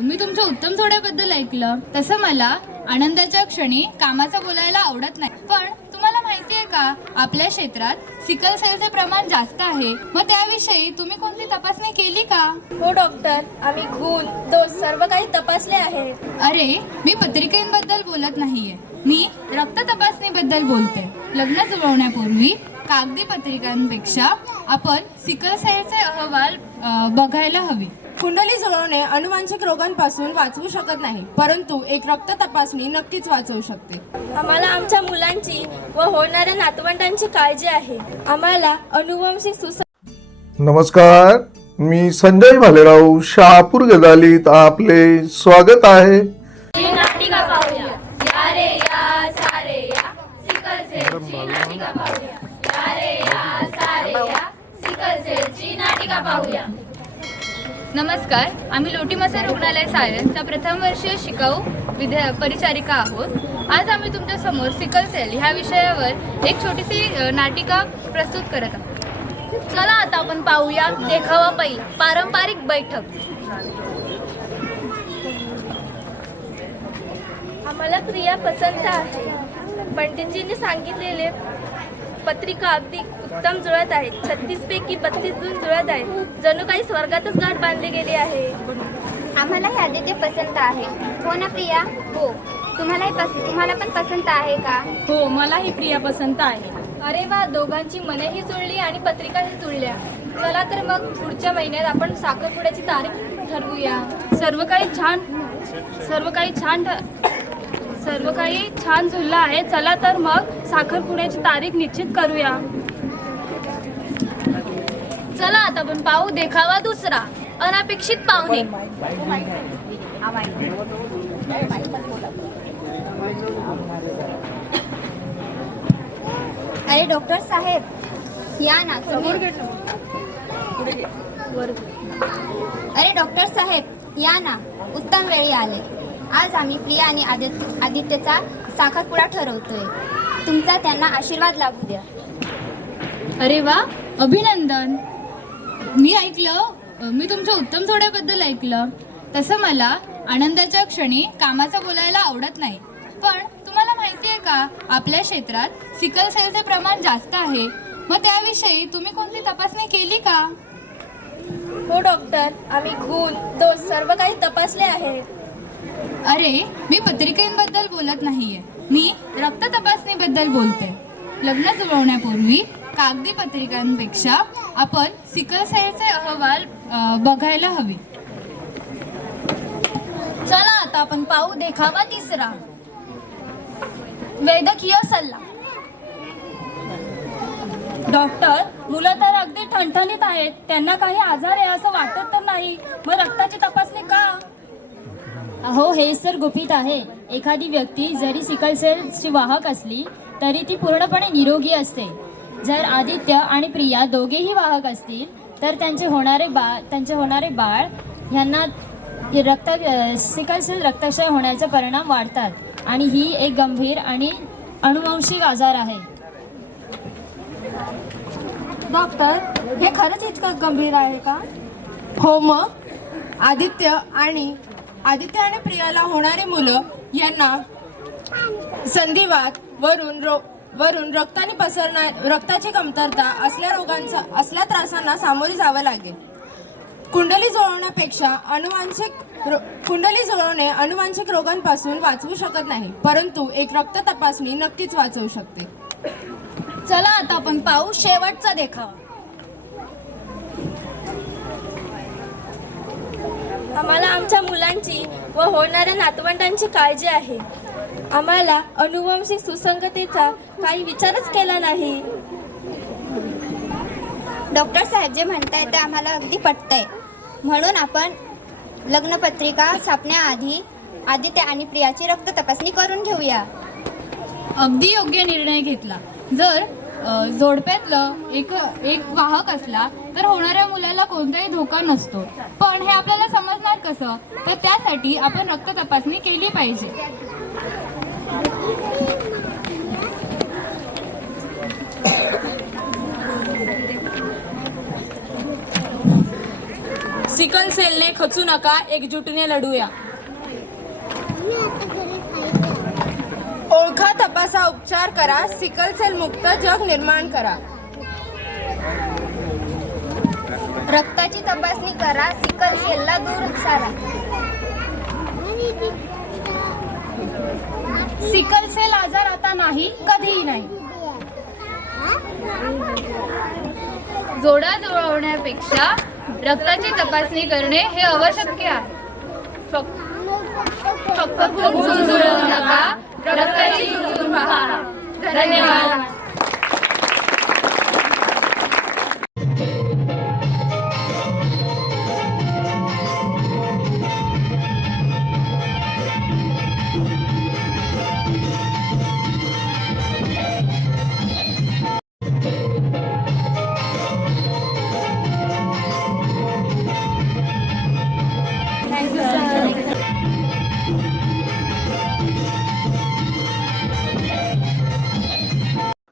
मी तुमच्या उत्तम जोड्याबद्दल ऐकलं. तसं मला आनंदाच्या क्षणी कामाचं बोलायला आवडत नाही. पण तुम्हाला माहिती आहे का आपल्या क्षेत्रात सिकल सेलचे प्रमाण जास्त आहे. मग त्याविषयी तुम्ही कोणती तपासणी केली का? हो डॉक्टर आम्ही गुण दोष सर्व काही तपासले आहे. अरे मी पत्रिकेबद्दल बोलत नाहीये. मी रक्त तपासणीबद्दल बोलते. लग्न जुळवण्यापूर्वी कागदी पत्रिकांपेक्षा आपण सिकल सेलचे अहवाल बघायला हवी. कुंडली जुळवणे अनुवांशिक रोगांपासून वाचवू शकत नाही परंतु एक रक्त तपासणी नक्कीच वाचवू शकते. आम्हाला आमच्या मुलांची व होणाऱ्या नातवंडांची काळजी आहे. आम्हाला अनुवंशिक सुस नमस्कार मी संजय भालेराव शहापूर गदालीत आपले स्वागत आहे. नमस्कार आम्ही लोटीमसा रुग्णालय सायन्सच्या प्रथम वर्षीय शिकाऊ विद्या परिचारिका आहोत. आज आम्ही तुमच्यासमोर सिकल सेल ह्या विषयावर एक छोटीशी नाटिका प्रस्तुत करत आहोत. चला आता आपण पाहूया देखावा पहिला पारंपरिक बैठक. आम्हाला क्रिया पसंत आहे. पंडितजींनी सांगितलेले पत्रिका अगदी उत्तम जुळत आहे. छत्तीस पैकी बत्तीस गुण जुळत आहे. जणू काही स्वर्गातच गाठ बांधली गेली आहे. आम्हाला हे आदित्य पसंत आहे. हो ना प्रिया? हो. तुम्हालाही पस तुम्हाला पण पसंत आहे का? हो मला ही प्रिया पसंत आहे. अरे वा दोघांची मनेही जुळली आणि पत्रिकाही जुळल्या. चला तर मग पुढच्या महिन्यात आपण साखरपुड्याची तारीख ठरवूया. सर्व काही छान सर्व काही छान ठ- सर्व काही छान जुळलं आहे. चला तर मग साखरपुड्याची तारीख निश्चित करूया. चला आता आपण पाहू देखावा दुसरा. अनपेक्षित पाहुणे. अरे डॉक्टर साहेब या ना तुम्ही अरे डॉक्टर साहेब या ना उत्तम वेळी आले. आज आम्ही प्रिया आणि आदित्य आदित्यचा साखरपुडा ठरवतोय. तुमचा त्यांना आशीर्वाद लाभू द्या. अरे वा अभिनंदन. मी ऐकलं मी तुमच्या उत्तम जोड्याबद्दल ऐकलं. तसं मला आनंदाच्या क्षणी कामाचं बोलायला आवडत नाही. पण तुम्हाला माहिती आहे का आपल्या क्षेत्रात सिकल सेलचे प्रमाण जास्त आहे. मग त्याविषयी तुम्ही कोणती तपासणी केली का? हो डॉक्टर. आम्ही गुण दोष सर्व काही तपासले आहे अरे मी पत्रिकेबद्दल बोलत नाहीये. मी रक्त तपासणीबद्दल बोलते. लग्न जुळवण्यापूर्वी कागदी पत्रिकांपेक्षा आपण सिकलसेलचे अहवाल बघायला हवे. चला आता आपण पाहू देखावा तिसरा. वैद्यकीय सल्ला. डॉक्टर मुलं तर अगदी ठणठणीत आहेत. त्यांना काही आजार आहे असं वाटत तर नाही. मग रक्ताची तपासणी का? अहो हे तर गुपित आहे. एखादी व्यक्ती जरी सिकल सेलची वाहक असली तरी ती पूर्णपणे निरोगी असते. जर आदित्य आणि प्रिया दोघेही वाहक असतील तर त्यांचे होणारे बाळ त्यांचे होणारे बाळ ह्यांना रक्त सिकल सेल रक्तक्षय होण्याचे परिणाम वाढतात. आणि ही एक गंभीर आणि अनुवंशिक आजार आहे. डॉक्टर हे खरंच इतकं गंभीर आहे का? हो मग. आदित्य आणि आदित्य आणि प्रियाला होणारी मुलं यांना संधिवात वरून रो वरून रक्ताने पसरणार रक्ताची कमतरता असल्या रोगांचा असल्या त्रासांना सामोरे जावं लागेल. कुंडली जुळवण्यापेक्षा अनुवांशिक रो- कुंडली जुळवणे अनुवांशिक रोगांपासून वाचवू शकत नाही परंतु एक रक्त तपासणी नक्कीच वाचवू शकते. चला आता आपण पाहू शेवटचा देखावा. आम्हाला आमच्या मुलांची व होणाऱ्या नातवंडांची काळजी आहे. आम्हाला अनुवंशिक सुसंगतेचा काही विचारच केला नाही. डॉक्टर साहेब जे म्हणताय ते आम्हाला अगदी पटतंय. म्हणून आपण लग्नपत्रिका छापण्याआधी आदित्य आणि प्रियाची रक्त तपासणी करून घेऊया. अगदी योग्य निर्णय घेतला. जर जोडप्यातलं एक एक वाहक असला तर होणाऱ्या मुलाला कोणताही धोका नसतो. पण हे आपल्याला समजणार कसं? तर त्यासाठी आपण रक्त तपासणी केली पाहिजे. सिकल सेलने खचू नका एकजुटीने लढूया. ओळखा तपासा उपचार करा सिकल सेल मुक्त जग निर्माण करा रक्ताची तपासणी करा सिकल सेलला दूर सारा सिकल सेल आजार आता नाही कधीही नाही जोडा जुळवण्यापेक्षा रक्ताची तपासणी करणे हे आवश्यक आहे फक्त फक्त जुळवू नका रक्ताची जुळवून पहा धन्यवाद